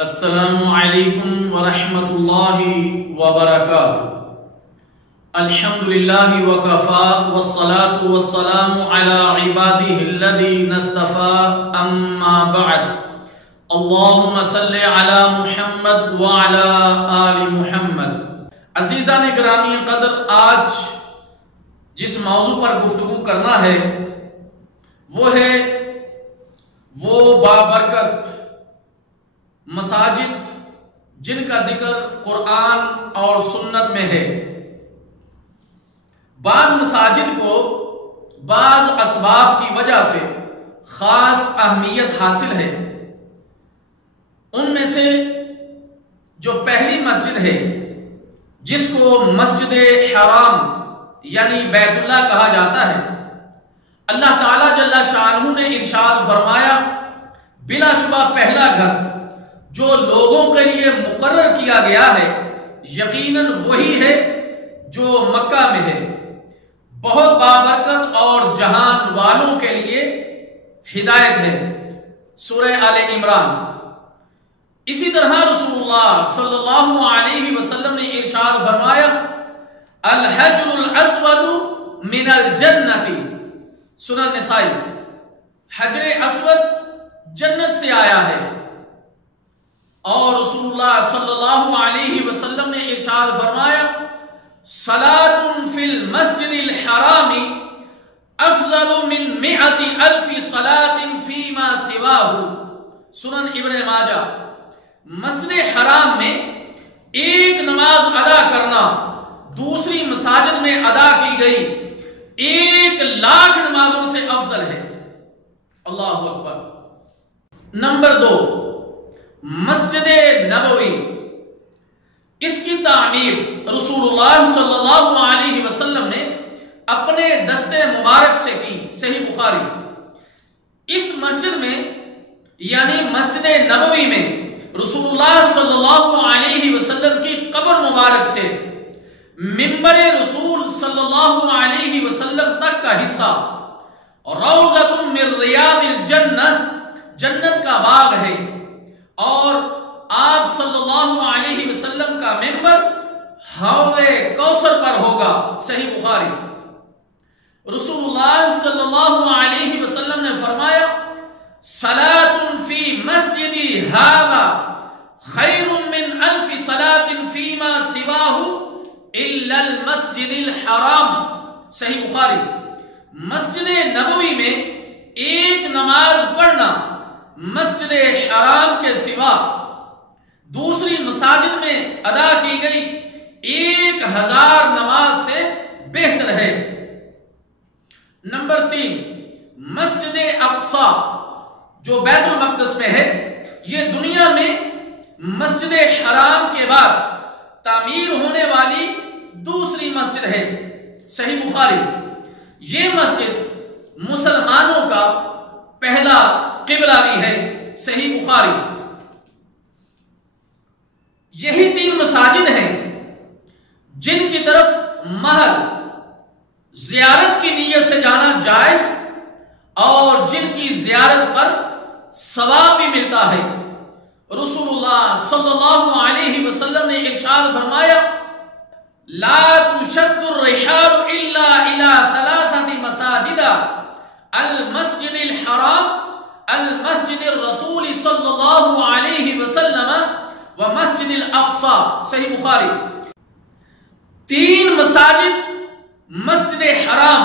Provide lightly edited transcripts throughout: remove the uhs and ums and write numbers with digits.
السلام علیکم ورحمۃ اللہ وبرکاتہ۔ الحمدللہ وکفا والصلاة والسلام علی عبادہ الذین اصطفى اما بعد۔ اللہم صلی علی محمد وعلی آل محمد۔ عزیزان گرامی قدر، آج جس موضوع پر گفتگو کرنا ہے وہ ہے بابرکت مساجد جن کا ذکر قرآن اور سنت میں ہے۔ بعض مساجد کو بعض اسباب کی وجہ سے خاص اہمیت حاصل ہے۔ ان میں سے جو پہلی مسجد ہے جس کو مسجد حرام یعنی بیت اللہ کہا جاتا ہے، اللہ تعالیٰ جل شانہ نے ارشاد فرمایا، بلا شبہ پہلا گھر جو لوگوں کے لیے مقرر کیا گیا ہے یقیناً وہی ہے جو مکہ میں ہے، بہت بابرکت اور جہان والوں کے لیے ہدایت ہے۔ سورہ آل عمران۔ اسی طرح رسول اللہ صلی اللہ علیہ وسلم نے ارشاد فرمایا، الحجر الاسود من الجنت، سنن نسائی، حجر اسود جنت سے آیا ہے۔ اور رسول اللہ صلی اللہ علیہ وسلم نے ارشاد فرمایا، صلاۃ فی المسجد الحرام افضل من 100,000 صلاۃ فیما سواہ، سنن ابن ماجہ۔ مسجد حرام میں ایک نماز ادا کرنا دوسری مساجد میں ادا کی گئی 1,00,000 نمازوں سے افضل ہے۔ اللہ اکبر۔ نمبر 2، مسجد نبوی۔ اس کی تعمیر رسول اللہ صلی اللہ علیہ وسلم نے اپنے دست مبارک سے کی، صحیح بخاری۔ اس مسجد میں یعنی مسجد نبوی میں رسول اللہ صلی اللہ علیہ وسلم کی قبر مبارک سے منبر رسول صلی اللہ علیہ وسلم تک کا حصہ روضۃ من ریاض الجنہ، جنت کا باغ ہے، اور آپ صلی اللہ علیہ وسلم کا منبر حوض کوثر پر ہوگا، صحیح بخاری۔ رسول اللہ صلی اللہ علیہ وسلم نے فرمایا، صلاۃ فی مسجدی ھذا خیر من 1,000 صلاۃ فیما سواہ الا المسجد الحرام، صحیح بخاری۔ مسجد نبوی میں ایک نماز پڑھنا مسجد حرام کے سوا دوسری مساجد میں ادا کی گئی 1,000 نماز سے بہتر ہے۔ نمبر 3، مسجد اقصی جو بیت المقدس میں ہے، یہ دنیا میں مسجد حرام کے بعد تعمیر ہونے والی دوسری مسجد ہے، صحیح بخاری۔ یہ مسجد مسلمانوں کا پہلا قبلہ بھی ہے، صحیح بخاری۔ یہی 3 مساجد ہیں جن کی طرف محض زیارت کی نیت سے جانا جائز اور جن کی زیارت پر ثواب بھی ملتا ہے۔ رسول اللہ صلی اللہ علیہ وسلم نے ارشاد فرمایا، لا تشد الرحال الا الى 3 مساجد، المسجد الحرام، المسجد الرسول صلی اللہ علیہ وسلم ومسجد الاقصی، صحیح بخاری۔ 3 مساجد، مسجد حرام،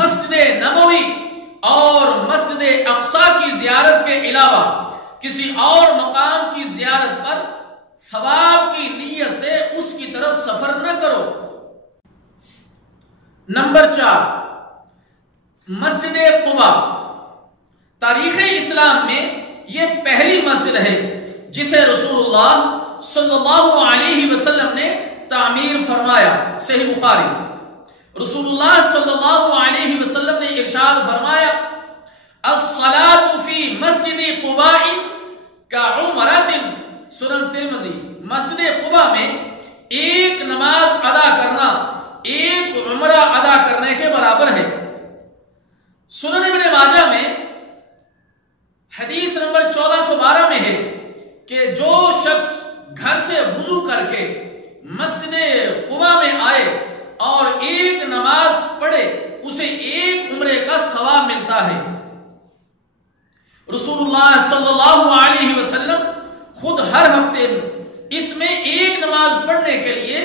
مسجد نبوی اور مسجد اقصی کی زیارت کے علاوہ کسی اور مقام کی زیارت پر ثواب کی نیت سے اس کی طرف سفر نہ کرو۔ نمبر 4، مسجد قباء۔ تاریخ اسلام میں یہ پہلی مسجد ہے جسے رسول اللہ صلی اللہ علیہ وسلم نے تعمیر فرمایا، صحیح بخاری۔ رسول اللہ صلی اللہ علیہ وسلم نے ارشاد فرمایا، الصلاۃ فی مسجد قباء کعمرۃ، سنن ترمذی۔ مسجد قباء میں ایک نماز ادا کرنا ایک عمرہ ادا کرنے کے برابر ہے۔ سنن ابن ماجہ میں حدیث نمبر 1412 میں ہے، کہ جو شخص گھر سے وضو کر کے مسجد قباء میں آئے اور ایک نماز پڑھے اسے ایک عمرے کا ثواب ملتا ہے۔ رسول اللہ صلی اللہ علیہ وسلم خود ہر ہفتے اس میں ایک نماز پڑھنے کے لیے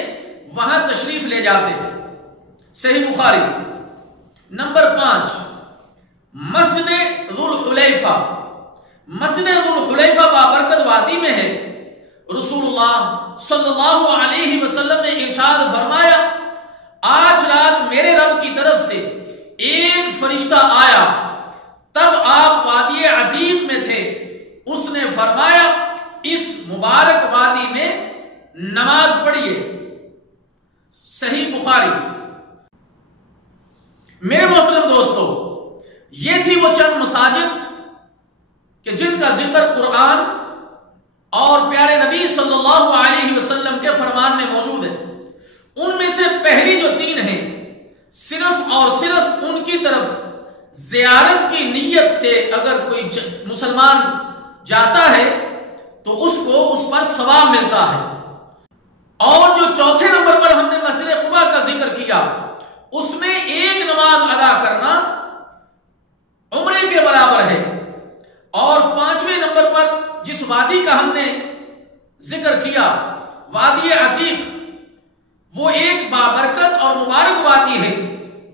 وہاں تشریف لے جاتے ہیں۔ صحیح بخاری۔ نمبر 5، مسجد ذوالحلیفہ۔ مسجد ذوالحلیفہ بابرکت وادی میں ہے۔ رسول اللہ صلی اللہ علیہ وسلم نے ارشاد فرمایا، آج رات میرے رب کی طرف سے ایک فرشتہ آیا، تب آپ وادی عتیق میں تھے، اس نے فرمایا اس مبارک وادی میں نماز پڑھیے۔ صحیح بخاری۔ میرے محترم دوستو، یہ تھی وہ چند مساجد کہ جن کا ذکر قرآن اور پیارے نبی صلی اللہ علیہ وسلم کے فرمان میں موجود ہے۔ ان میں سے پہلی جو 3 ہیں، صرف اور صرف ان کی طرف زیارت کی نیت سے اگر کوئی مسلمان جاتا ہے تو اس کو اس پر ثواب ملتا ہے۔ اور جو چوتھے نمبر پر ہم نے مسجد قباء کا ذکر کیا، اس میں ایک نماز ادا کرنا عمرے کے برابر ہے۔ اور 5ویں نمبر پر جس وادی کا ہم نے ذکر کیا، وادی عتیق، وہ ایک بابرکت اور مبارک وادی ہے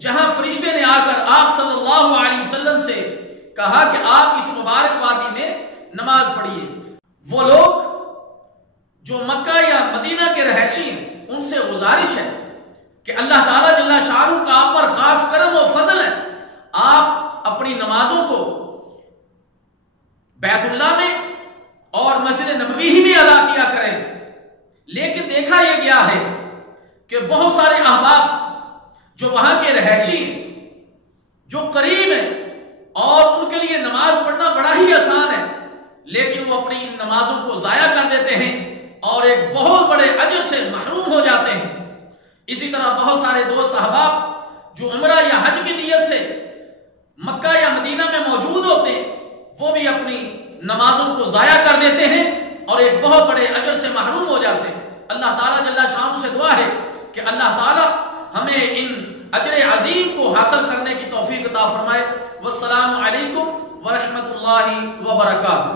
جہاں فرشتے نے آ کر آپ صلی اللہ علیہ وسلم سے کہا کہ آپ اس مبارک وادی میں نماز پڑھیے۔ وہ لوگ جو مکہ یا مدینہ کے رہائشی ہیں، ان سے گزارش ہے کہ اللہ تعالیٰ جل شانہ کا آپ پر خاص کرم و فضل ہے، آپ اپنی نمازوں کو بیت اللہ میں اور مسجد نبوی ہی میں ادا کیا کریں۔ لیکن دیکھا یہ گیا ہے کہ بہت سارے احباب جو وہاں کے رہائشی جو قریب ہیں اور ان کے لیے نماز پڑھنا بڑا ہی آسان ہے، لیکن وہ اپنی ان نمازوں کو ضائع کر دیتے ہیں اور ایک بہت بڑے اجر سے محروم ہو جاتے ہیں۔ اسی طرح بہت سارے دوست احباب جو عمرہ یا حج کی نیت سے مکہ یا مدینہ میں موجود ہوتے ہیں، وہ بھی اپنی نمازوں کو ضائع کر دیتے ہیں اور ایک بہت بڑے اجر سے محروم ہو جاتے ہیں۔ اللہ تعالیٰ جل شانہ سے دعا ہے کہ اللہ تعالیٰ ہمیں ان اجر عظیم کو حاصل کرنے کی توفیق عطا فرمائے۔ والسلام علیکم ورحمۃ اللہ وبرکاتہ۔